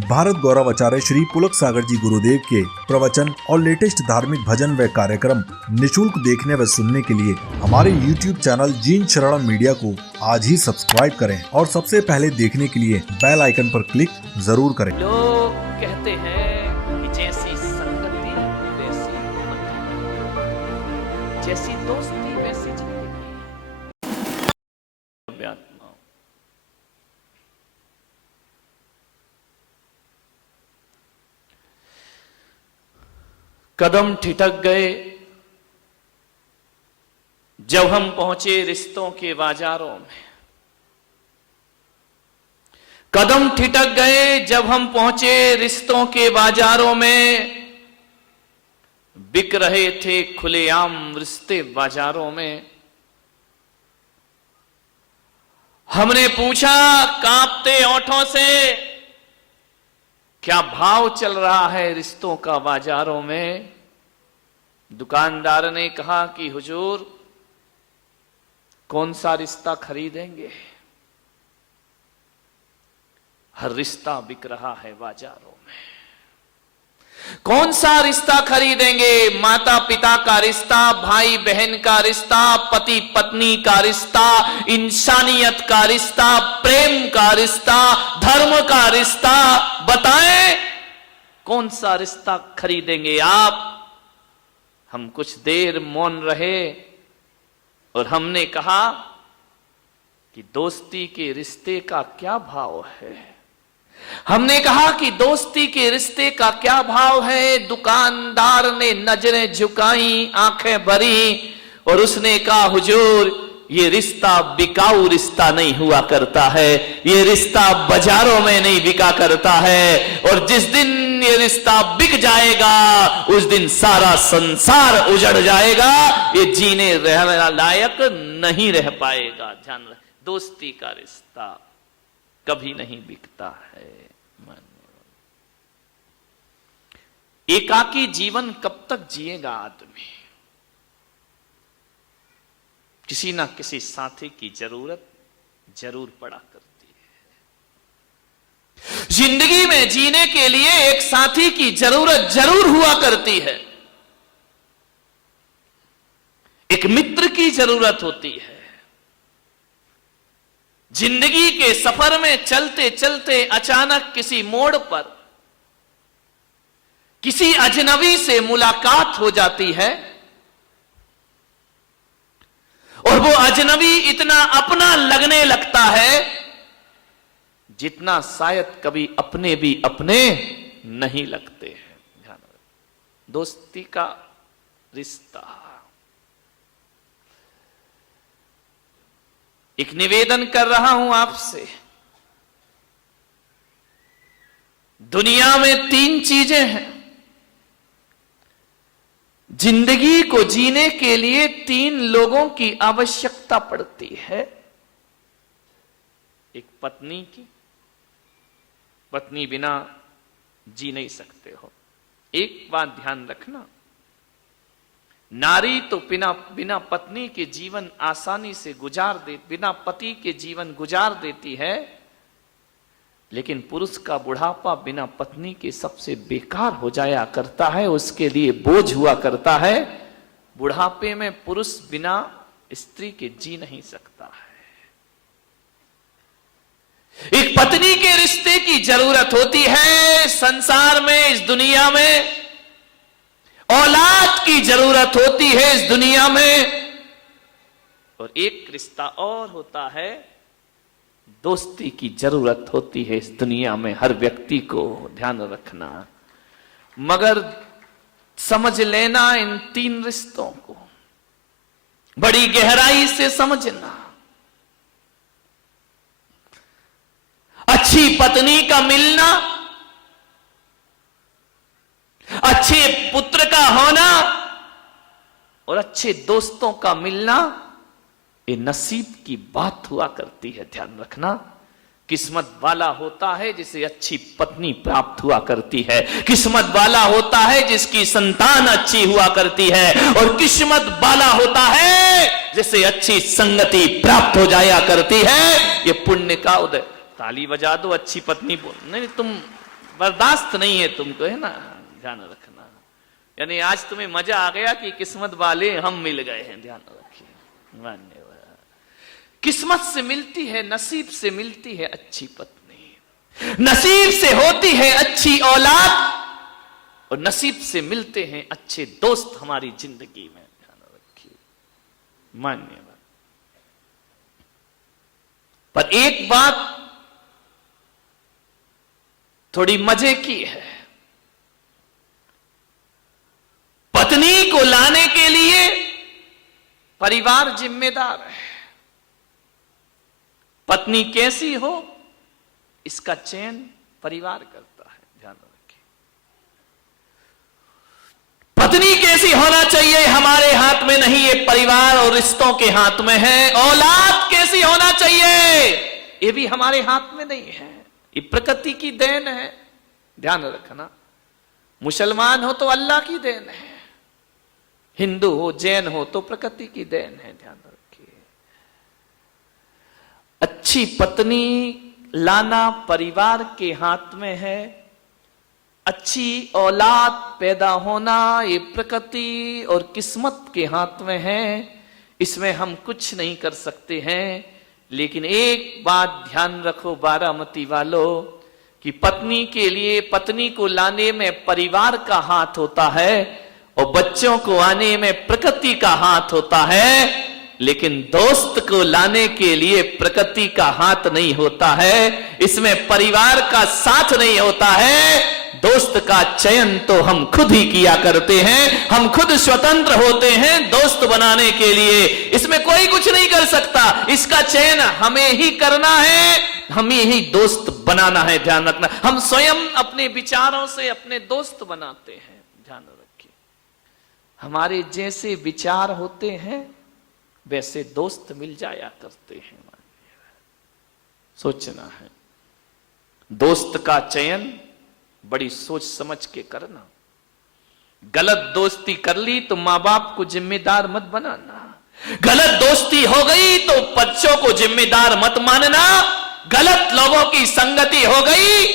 भारत गौरव आचार्य श्री पुलक सागर जी गुरुदेव के प्रवचन और लेटेस्ट धार्मिक भजन व कार्यक्रम निशुल्क देखने व सुनने के लिए हमारे YouTube चैनल जीन शरणम मीडिया को आज ही सब्सक्राइब करें और सबसे पहले देखने के लिए बेल आइकन पर क्लिक जरूर करें। लोग कहते हैं कि जैसी संगति वैसी मति, जैसी दोस्ती वैसी जिंदगी। कदम ठिठक गए जब हम पहुंचे रिश्तों के बाजारों में। कदम ठिठक गए जब हम पहुंचे रिश्तों के बाजारों में। बिक रहे थे खुलेआम रिश्ते बाजारों में। हमने पूछा कांपते होठों से, क्या भाव चल रहा है रिश्तों का बाजारों में। दुकानदार ने कहा कि हुजूर कौन सा रिश्ता खरीदेंगे, हर रिश्ता बिक रहा है बाजारों में। कौन सा रिश्ता खरीदेंगे, माता पिता का रिश्ता, भाई बहन का रिश्ता, पति पत्नी का रिश्ता, इंसानियत का रिश्ता, प्रेम का रिश्ता, धर्म का रिश्ता। बताएं कौन सा रिश्ता खरीदेंगे आप। हम कुछ देर मौन रहे और हमने कहा कि दोस्ती के रिश्ते का क्या भाव है। हमने कहा कि दोस्ती के रिश्ते का क्या भाव है। दुकानदार ने नजरें झुकाई, आंखें भरी और उसने कहा हुजूर ये रिश्ता बिकाऊ रिश्ता नहीं हुआ करता है, ये रिश्ता बाजारों में नहीं बिका करता है। और जिस दिन ये रिश्ता बिक जाएगा उस दिन सारा संसार उजड़ जाएगा, ये जीने रहने लायक नहीं रह पाएगा। ध्यान रहे, दोस्ती का रिश्ता कभी नहीं बिकता है। एकाकी जीवन कब तक जिएगा आदमी। किसी ना किसी साथी की जरूरत जरूर पड़ा करती है। जिंदगी में जीने के लिए एक साथी की जरूरत जरूर हुआ करती है। एक मित्र की जरूरत होती है। जिंदगी के सफर में चलते चलते अचानक किसी मोड़ पर किसी अजनबी से मुलाकात हो जाती है और वो अजनबी इतना अपना लगने लगता है जितना शायद कभी अपने भी अपने नहीं लगते हैं। ध्यान रखें, दोस्ती का रिश्ता। एक निवेदन कर रहा हूं आपसे। दुनिया में 3 चीजें हैं। जिंदगी को जीने के लिए 3 लोगों की आवश्यकता पड़ती है। एक पत्नी की, पत्नी बिना जी नहीं सकते हो। एक बात ध्यान रखना, नारी तो बिना पत्नी के जीवन आसानी से बिना पति के जीवन गुजार देती है, लेकिन पुरुष का बुढ़ापा बिना पत्नी के सबसे बेकार हो जाया करता है, उसके लिए बोझ हुआ करता है। बुढ़ापे में पुरुष बिना स्त्री के जी नहीं सकता है। एक पत्नी के रिश्ते की जरूरत होती है। संसार में, इस दुनिया में औलाद की जरूरत होती है इस दुनिया में। और एक रिश्ता और होता है, दोस्ती की जरूरत होती है इस दुनिया में हर व्यक्ति को। ध्यान रखना, मगर समझ लेना इन 3 रिश्तों को, बड़ी गहराई से समझना। अच्छी पत्नी का मिलना, अच्छे पुत्र का होना और अच्छे दोस्तों का मिलना, ये नसीब की बात हुआ करती है। ध्यान रखना, किस्मत वाला होता है जिसे अच्छी पत्नी प्राप्त हुआ करती है। किस्मत वाला होता है जिसकी संतान अच्छी हुआ करती है। और किस्मत वाला होता है जिसे अच्छी संगति प्राप्त हो जाया करती है। ये पुण्य का उदय। ताली बजा दो, अच्छी पत्नी बोल। नहीं, तुम बर्दाश्त नहीं है तुमको, है ना, ध्यान रखना। यानी आज तुम्हें मजा आ गया कि किस्मत वाले हम मिल गए हैं, ध्यान रखिए। धन्यवाद। किस्मत से मिलती है, नसीब से मिलती है अच्छी पत्नी, नसीब से होती है अच्छी औलाद, और नसीब से मिलते हैं अच्छे दोस्त हमारी जिंदगी में, ध्यान रखिए। मान्यवाद। पर एक बात थोड़ी मजे की है, पत्नी को लाने के लिए परिवार जिम्मेदार है। पत्नी कैसी हो इसका चयन परिवार करता है, ध्यान रखिए। पत्नी कैसी होना चाहिए हमारे हाथ में नहीं, ये परिवार और रिश्तों के हाथ में है। औलाद कैसी होना चाहिए ये भी हमारे हाथ में नहीं है, ये प्रकृति की देन है, ध्यान रखना। मुसलमान हो तो अल्लाह की देन है, हिंदू हो जैन हो तो प्रकृति की देन है, ध्यान रखिए। अच्छी पत्नी लाना परिवार के हाथ में है, अच्छी औलाद पैदा होना ये प्रकृति और किस्मत के हाथ में है, इसमें हम कुछ नहीं कर सकते हैं। लेकिन एक बात ध्यान रखो बारामती वालों, कि पत्नी के लिए, पत्नी को लाने में परिवार का हाथ होता है और बच्चों को आने में प्रकृति का हाथ होता है, लेकिन दोस्त को लाने के लिए प्रकृति का हाथ नहीं होता है, इसमें परिवार का साथ नहीं होता है। दोस्त का चयन तो हम खुद ही किया करते हैं, हम खुद स्वतंत्र होते हैं दोस्त बनाने के लिए, इसमें कोई कुछ नहीं कर सकता। इसका चयन हमें ही करना है, हमें ही दोस्त बनाना है, ध्यान रखना। हम स्वयं अपने विचारों से अपने दोस्त बनाते हैं, ध्यान रखिए। हमारे जैसे विचार होते हैं वैसे दोस्त मिल जाया करते हैं, सोचना है। दोस्त का चयन बड़ी सोच समझ के करना। गलत दोस्ती कर ली तो मां बाप को जिम्मेदार मत बनाना, गलत दोस्ती हो गई तो बच्चों को जिम्मेदार मत मानना, गलत लोगों की संगति हो गई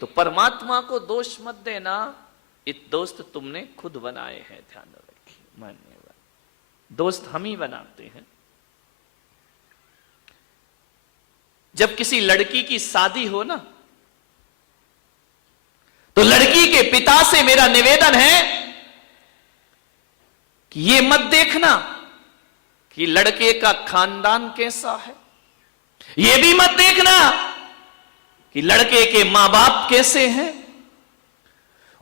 तो परमात्मा को दोष मत देना, ये दोस्त तुमने खुद बनाए हैं, ध्यान रखिए। मान्यवाद। दोस्त हम ही बनाते हैं। जब किसी लड़की की शादी हो ना, तो लड़की के पिता से मेरा निवेदन है कि ये मत देखना कि लड़के का खानदान कैसा है, ये भी मत देखना कि लड़के के मां बाप कैसे हैं,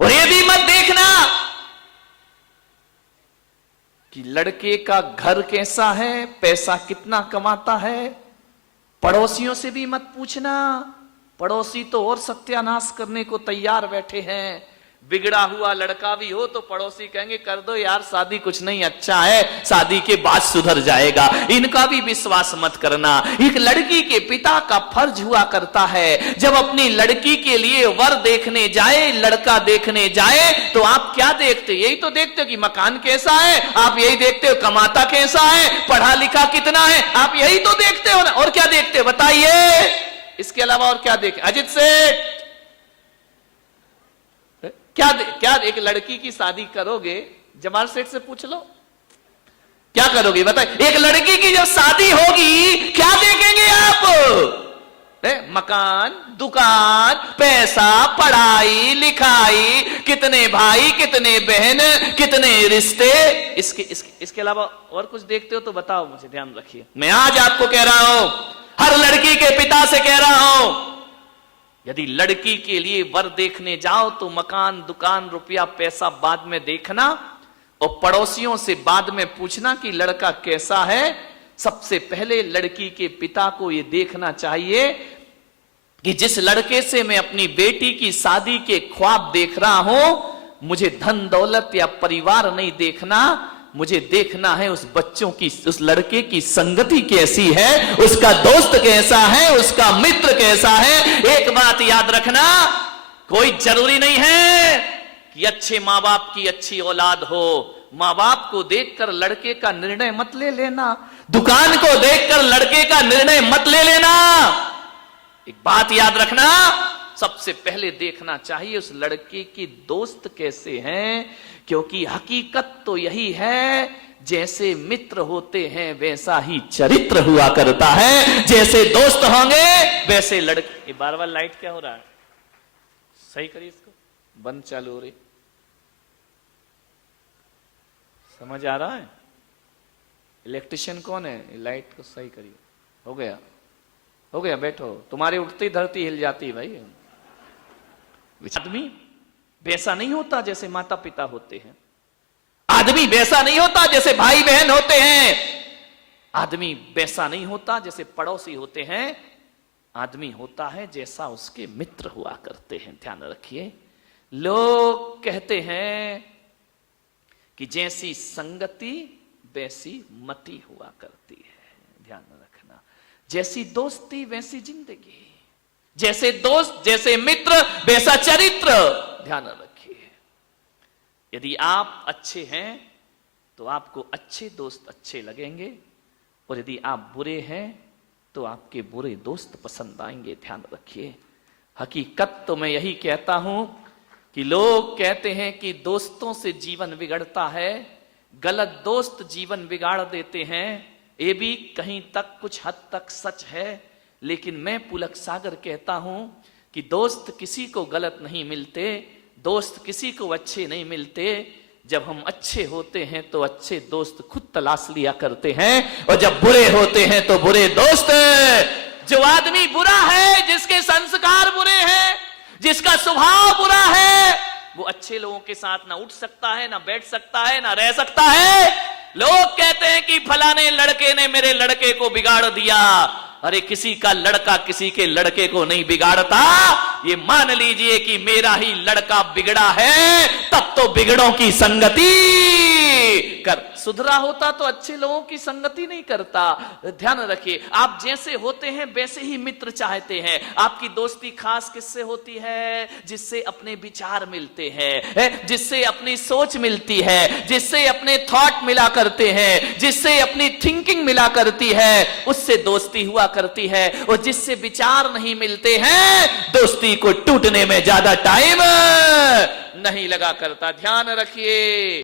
और ये भी मत देखना कि लड़के का घर कैसा है, पैसा कितना कमाता है। पड़ोसियों से भी मत पूछना, पड़ोसी तो और सत्यानाश करने को तैयार बैठे हैं। बिगड़ा हुआ लड़का भी हो तो पड़ोसी कहेंगे कर दो यार शादी, कुछ नहीं अच्छा है, शादी के बाद सुधर जाएगा। इनका भी विश्वास मत करना। एक लड़की के पिता का फर्ज हुआ करता है, जब अपनी लड़की के लिए वर देखने जाए, लड़का देखने जाए, तो आप क्या देखते? यही तो देखते हो कि मकान कैसा है, आप यही देखते हो कमाता कैसा है, पढ़ा लिखा कितना है, आप यही तो देखते हो ना। और क्या देखते हो बताइए? इसके अलावा और क्या देखें? अजित सेठ क्या एक लड़की की शादी करोगे, जमाल सेठ से पूछ लो, क्या करोगे बताइए? एक लड़की की जब शादी होगी क्या देखेंगे आप? मकान, दुकान, पैसा, पढ़ाई लिखाई, कितने भाई, कितने बहन, कितने रिश्ते, इसके अलावा और कुछ देखते हो तो बताओ मुझे, ध्यान रखिए। मैं आज आपको कह रहा हूं, हर लड़की के पिता से कह रहा हूं, यदि लड़की के लिए वर देखने जाओ तो मकान, दुकान, रुपया, पैसा बाद में देखना, और पड़ोसियों से बाद में पूछना कि लड़का कैसा है। सबसे पहले लड़की के पिता को यह देखना चाहिए कि जिस लड़के से मैं अपनी बेटी की शादी के ख्वाब देख रहा हूं, मुझे धन दौलत या परिवार नहीं देखना, मुझे देखना है उस बच्चों की, उस लड़के की संगति कैसी है, उसका दोस्त कैसा है, उसका मित्र कैसा है। एक बात याद रखना, कोई जरूरी नहीं है कि अच्छे मां बाप की अच्छी औलाद हो। मां बाप को देखकर लड़के का निर्णय मत ले लेना, दुकान को देखकर लड़के का निर्णय मत ले लेना। एक बात याद रखना, सबसे पहले देखना चाहिए उस लड़के के दोस्त कैसे हैं, क्योंकि हकीकत तो यही है, जैसे मित्र होते हैं वैसा ही चरित्र हुआ करता है, जैसे दोस्त होंगे वैसे लड़के। बार बार लाइट क्या हो रहा है, सही करिए इसको, बंद चालू हो रही, समझ आ रहा है? इलेक्ट्रिशियन कौन है, लाइट को सही करिए। हो गया, हो गया, बैठो, तुम्हारी उठती धरती हिल जाती भाई। आदमी वैसा नहीं होता जैसे माता पिता होते हैं, आदमी वैसा नहीं होता जैसे भाई बहन होते हैं, आदमी वैसा नहीं होता जैसे पड़ोसी होते हैं, आदमी होता है जैसा उसके मित्र हुआ करते हैं। ध्यान रखिए, लोग कहते हैं कि जैसी संगति वैसी मति हुआ करती है। ध्यान रखना, जैसी दोस्ती वैसी जिंदगी, जैसे दोस्त जैसे मित्र वैसा चरित्र। ध्यान रखिए, यदि आप अच्छे हैं तो आपको अच्छे दोस्त अच्छे लगेंगे, और यदि आप बुरे हैं तो आपके बुरे दोस्त पसंद आएंगे। ध्यान रखिए, हकीकत तो मैं यही कहता हूं कि लोग कहते हैं कि दोस्तों से जीवन बिगड़ता है, गलत दोस्त जीवन बिगाड़ देते हैं। ये भी कहीं तक कुछ हद तक सच है, लेकिन मैं पुलक सागर कहता हूं कि दोस्त किसी को गलत नहीं मिलते, दोस्त किसी को अच्छे नहीं मिलते। जब हम अच्छे होते हैं तो अच्छे दोस्त खुद तलाश लिया करते हैं, और जब बुरे होते हैं तो बुरे दोस्त। जो आदमी बुरा है, जिसके संस्कार बुरे हैं, जिसका स्वभाव बुरा है, वो अच्छे लोगों के साथ ना उठ सकता है, ना बैठ सकता है, ना रह सकता है। लोग कहते हैं कि फलाने लड़के ने मेरे लड़के को बिगाड़ दिया। अरे किसी का लड़का किसी के लड़के को नहीं बिगाड़ता, ये मान लीजिए कि मेरा ही लड़का बिगड़ा है, तब तो बिगड़ों की संगति कर। सुधरा होता तो अच्छे लोगों की संगति नहीं करता। ध्यान रखिए, आप जैसे होते हैं वैसे ही मित्र चाहते हैं। आपकी दोस्ती खास किससे होती है? जिससे अपने विचार मिलते हैं, जिससे अपनी सोच मिलती है, जिससे अपने थॉट मिला करते हैं, जिससे अपनी थिंकिंग मिला करती है, उससे दोस्ती हुआ करती है। और जिससे विचार नहीं मिलते हैं, दोस्ती को टूटने में ज्यादा टाइम नहीं लगा करता। ध्यान रखिए।